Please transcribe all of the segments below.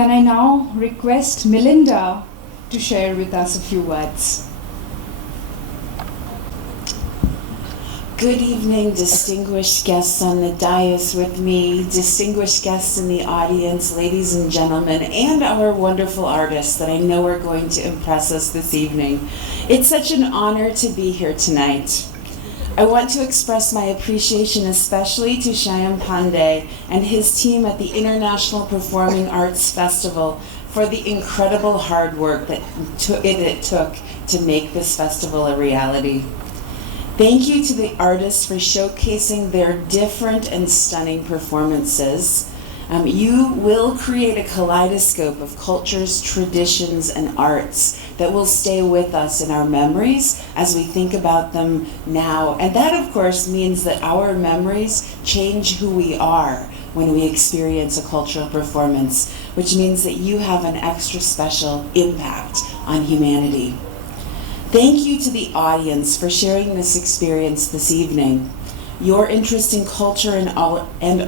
Can I now request Melinda to share with us a few words? Good evening, distinguished guests on the dais with me, distinguished guests in the audience, ladies and gentlemen, and our wonderful artists that I know are going to impress us this evening. It's such an honor to be here tonight. I want to express my appreciation especially to Shyam Pandey and his team at the International Performing Arts Festival for the incredible hard work that it took to make this festival a reality. Thank you to the artists for showcasing their different and stunning performances. You will create a kaleidoscope of cultures, traditions, and arts that will stay with us in our memories as we think about them now. And that, of course, means that our memories change who we are when we experience a cultural performance, which means that you have an extra special impact on humanity. Thank you to the audience for sharing this experience this evening. Your interest in culture and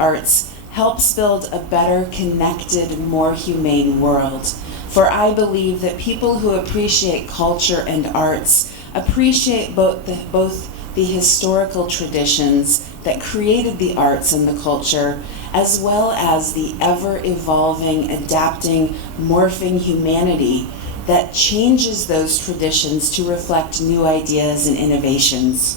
arts helps build a better, connected, more humane world. For I believe that people who appreciate culture and arts appreciate both the historical traditions that created the arts and the culture, as well as the ever-evolving, adapting, morphing humanity that changes those traditions to reflect new ideas and innovations.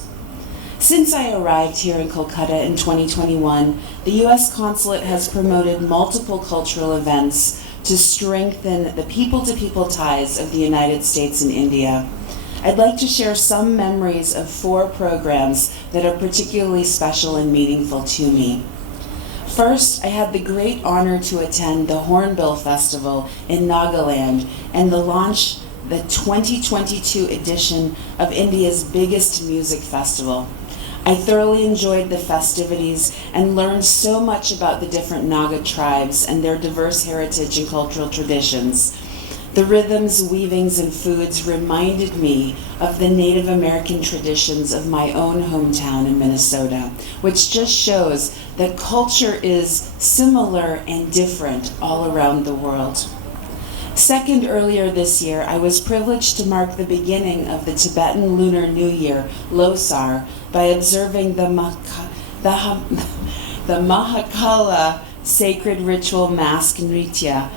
Since I arrived here in Kolkata in 2021, the U.S. Consulate has promoted multiple cultural events to strengthen the people-to-people ties of the United States and India. I'd like to share some memories of 4 programs that are particularly special and meaningful to me. First, I had the great honor to attend the Hornbill Festival in Nagaland and the 2022 edition of India's biggest music festival. I thoroughly enjoyed the festivities and learned so much about the different Naga tribes and their diverse heritage and cultural traditions. The rhythms, weavings, and foods reminded me of the Native American traditions of my own hometown in Minnesota, which just shows that culture is similar and different all around the world. Second, earlier this year, I was privileged to mark the beginning of the Tibetan Lunar New Year, Losar, by observing the Mahakala sacred ritual mask Nritya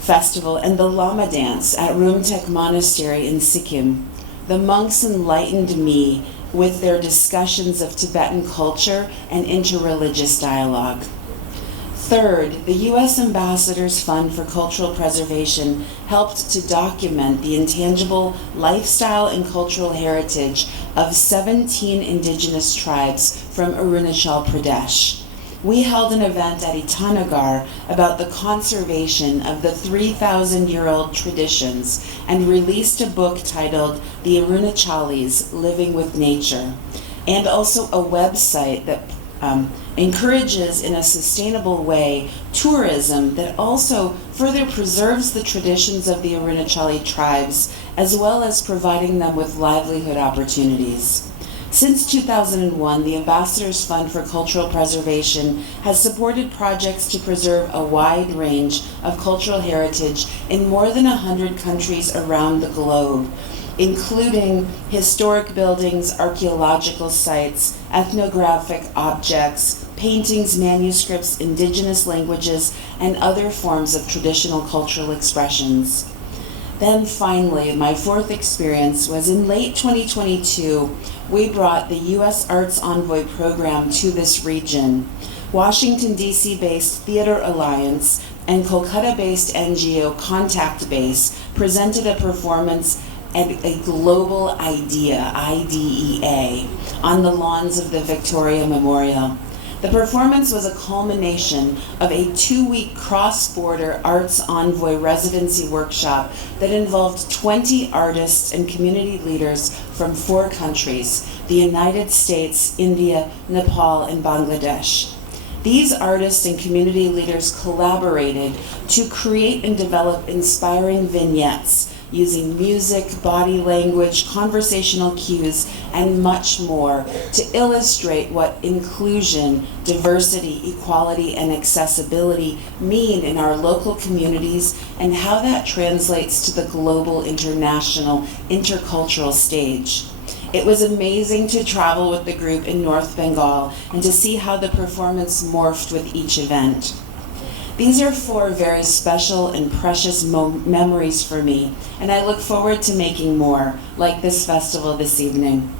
festival and the Lama dance at Rumtek Monastery in Sikkim. The monks enlightened me with their discussions of Tibetan culture and interreligious dialogue. Third, the U.S. Ambassador's Fund for Cultural Preservation helped to document the intangible lifestyle and cultural heritage of 17 indigenous tribes from Arunachal Pradesh. We held an event at Itanagar about the conservation of the 3,000-year-old traditions and released a book titled The Arunachalis Living with Nature, and also a website that encourages in a sustainable way tourism that also further preserves the traditions of the Arunachali tribes, as well as providing them with livelihood opportunities. Since 2001, the Ambassador's Fund for Cultural Preservation has supported projects to preserve a wide range of cultural heritage in more than 100 countries around the globe, including historic buildings, archaeological sites, ethnographic objects, paintings, manuscripts, indigenous languages, and other forms of traditional cultural expressions. Then finally, my 4th experience was in late 2022, we brought the U.S. Arts Envoy program to this region. Washington, D.C.-based Theater Alliance and Kolkata-based NGO Contact Base presented a performance and a global idea, IDEA, on the lawns of the Victoria Memorial. The performance was a culmination of a 2-week cross-border Arts Envoy residency workshop that involved 20 artists and community leaders from 4 countries, the United States, India, Nepal, and Bangladesh. These artists and community leaders collaborated to create and develop inspiring vignettes using music, body language, conversational cues, and much more to illustrate what inclusion, diversity, equality, and accessibility mean in our local communities and how that translates to the global, international, intercultural stage. It was amazing to travel with the group in North Bengal and to see how the performance morphed with each event. These are 4 very special and precious memories for me, and I look forward to making more, like this festival this evening.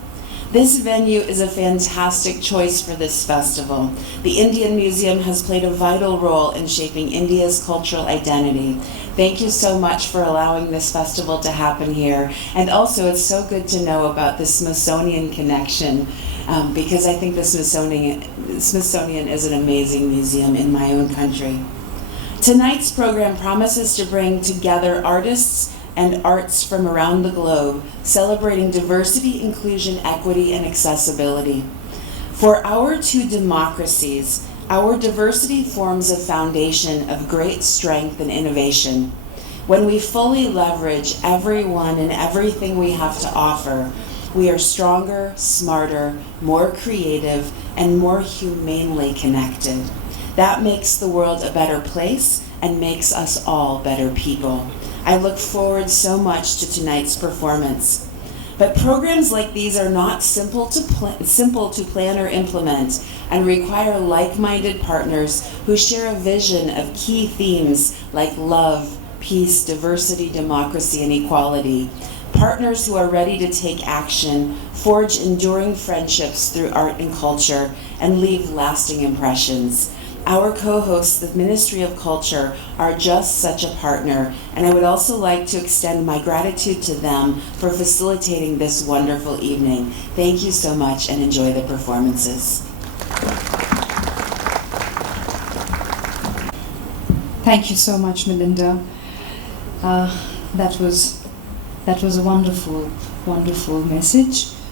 This venue is a fantastic choice for this festival. The Indian Museum has played a vital role in shaping India's cultural identity. Thank you so much for allowing this festival to happen here. And also, it's so good to know about the Smithsonian connection, because I think the Smithsonian is an amazing museum in my own country. Tonight's program promises to bring together artists and arts from around the globe, celebrating diversity, inclusion, equity, and accessibility. For our 2 democracies, our diversity forms a foundation of great strength and innovation. When we fully leverage everyone and everything we have to offer, we are stronger, smarter, more creative, and more humanely connected. That makes the world a better place and makes us all better people. I look forward so much to tonight's performance. But programs like these are not simple to plan or implement and require like-minded partners who share a vision of key themes like love, peace, diversity, democracy, and equality. Partners who are ready to take action, forge enduring friendships through art and culture, and leave lasting impressions. Our co-hosts, the Ministry of Culture, are just such a partner, and I would also like to extend my gratitude to them for facilitating this wonderful evening. Thank you so much and enjoy the performances. Thank you so much, Melinda. That was a wonderful, wonderful message.